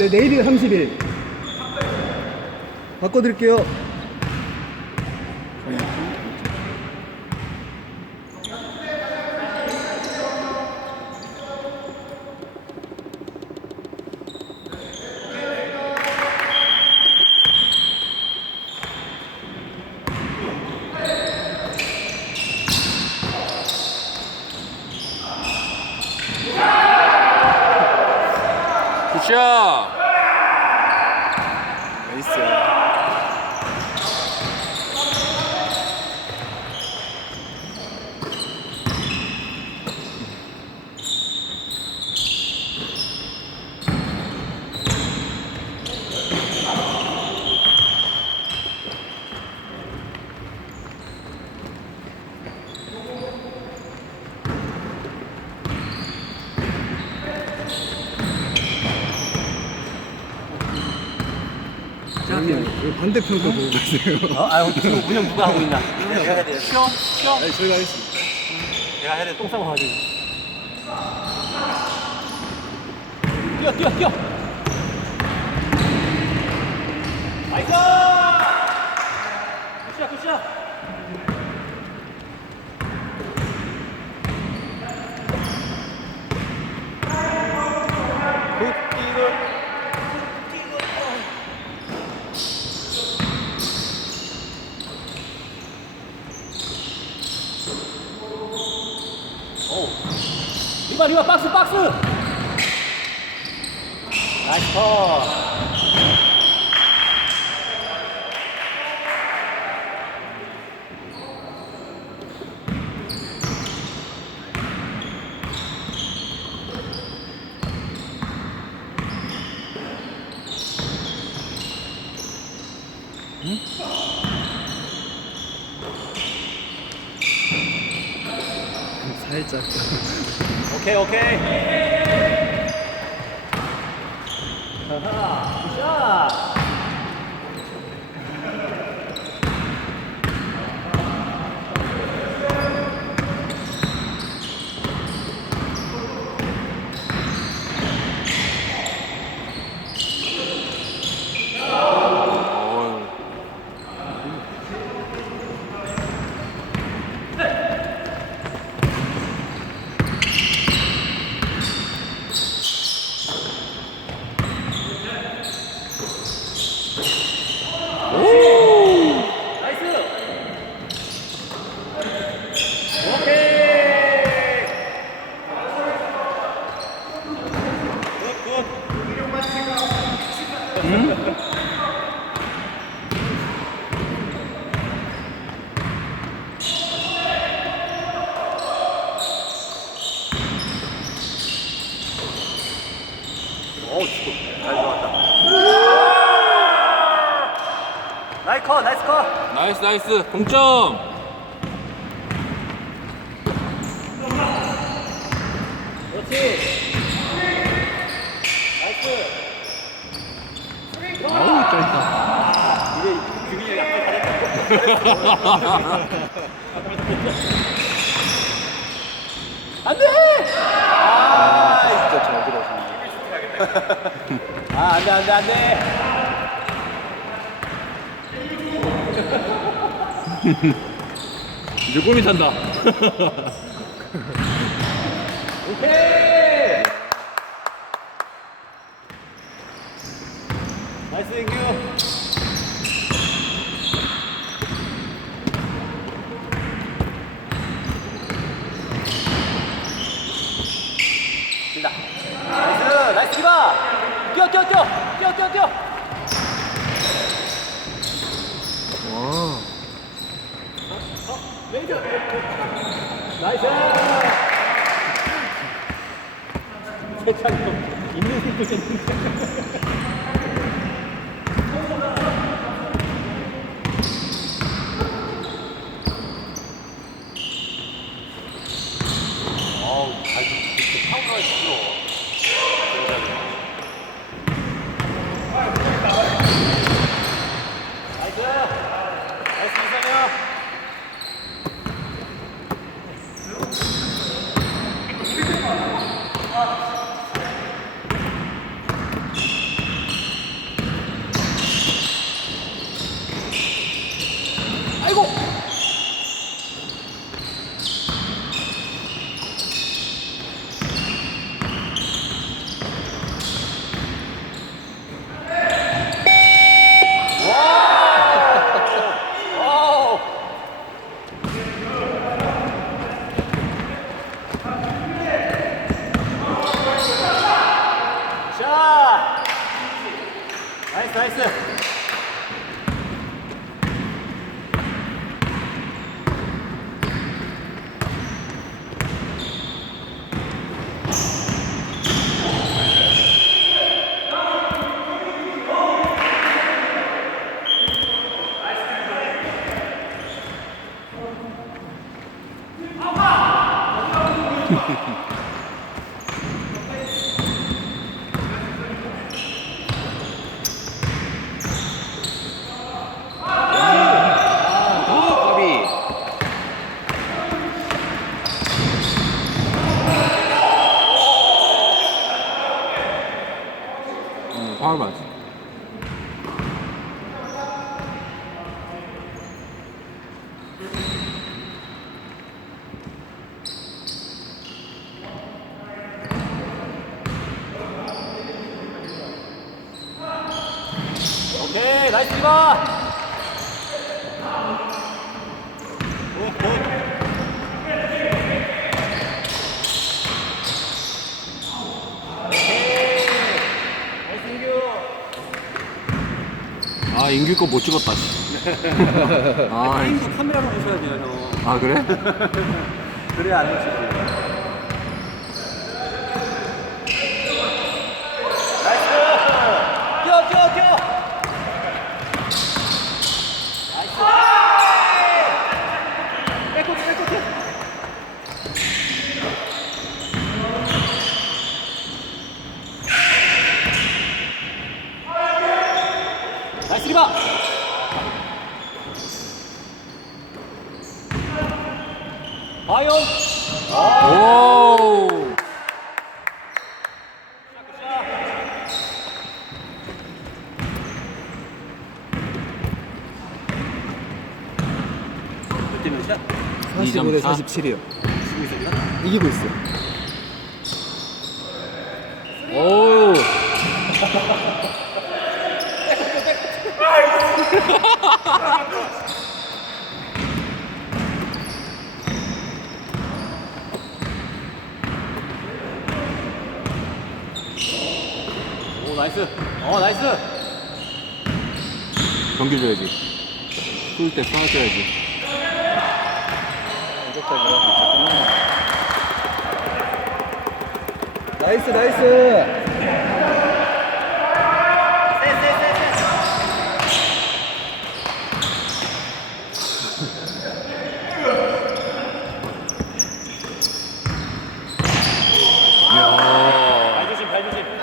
네, 내일이 30일. 바꿔드릴게요. 굿샷! 나이스. 장님, 왜 반대편 거 보고 계세요? 어? 아, 지금 운영 누가 하고 있나? 내가 해야 돼. 쉬어? 쉬어? 아니, 저희가 하겠습니다. 내가 해야 돼. 똥 싸고 가지고. 뛰어, 뛰어, 뛰어! 나이스! 굿샷, 굿샷! 굿디글. 오. 리바 리바 박스 박스. 나이스 컷. 살짝. 오케이 오케이. 하하. 굿샷. 어휴. 나이스. 오케이. 굿, 굿. 어우, 지금 잘 들어갔다. 나이스 컷, 나이스 컷. 나이스, 나이스. 동점! 그렇지. 나이스. 아우, 짧다. 이제 규민이 약간 잘했다. 안 돼! 아, 진짜 잘 들어가시네. 아, 안 돼, 안 돼, 안 돼. 이제 골밑 찬다. 오케이! 나이스, 인규. 길다. 나이스, 나이스, 기바! 뛰어, 뛰어, 뛰어! 뛰어, 뛰어, 뛰어! 와. 나이스! 형, 있는 힘도 있는데. 어우, 잘, 이렇게 파워가 있어. 나이스! 나이스, 이상형! 나이스 나이스 오, 까비. 음, 파울 맞지. 오케이 나이스 리바 아, 인규 거 못 찍었다. 씨. 아, 게임도 카메라로 보셔야 돼요 형 아 그래? 그래야 안 놓치지 나이스 뛰어 뛰어 뛰어 나이스 백코트 백코트 나이스 리바 과연 오. 몇 대면 샷? 45대 2.4. 47이요. 지고 있었나? 이기고 있어. 오. 오 나이스 어 나이스 넘겨줘야지. 쏠 때 쏴줘야지. 나이스 나이스. 발 조심 발 조심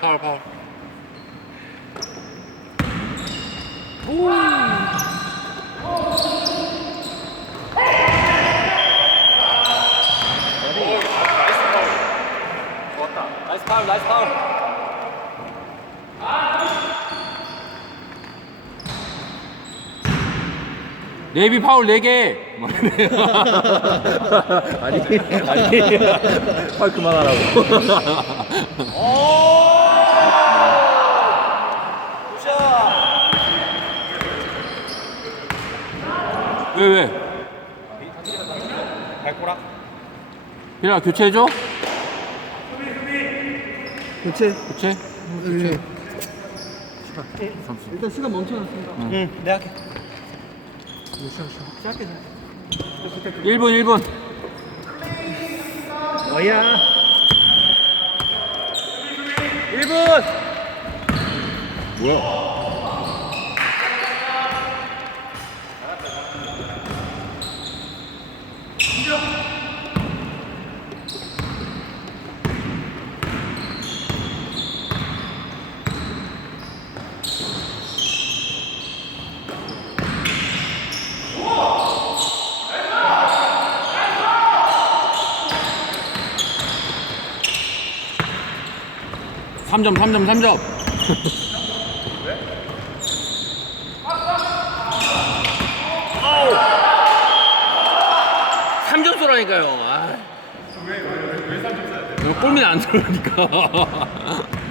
파울 파울. 나이스 파울 나이스 파울 네비 파울 4개. 뭐 아니 아니. 아 그만하라고. 굿샷 왜 왜? 발꼬락 그냥 교체해줘? 교체. 교체? 네. 일단 시간 멈춰놨습니다. 응 내가 할게 시작해. 1분 1분. 어야. 1분 뭐야? 삼점삼점삼점 삼점 쏘라니까요. 아. 왜, 왜, 왜 3점 쏴야 돼? 골밑 안 들어가니까.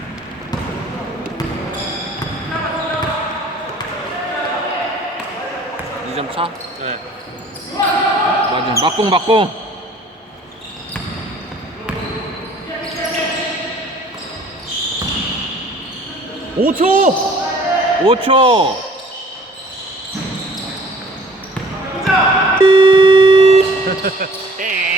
2점 차? 네. 맞아. 막공, 막공. 오초 5초.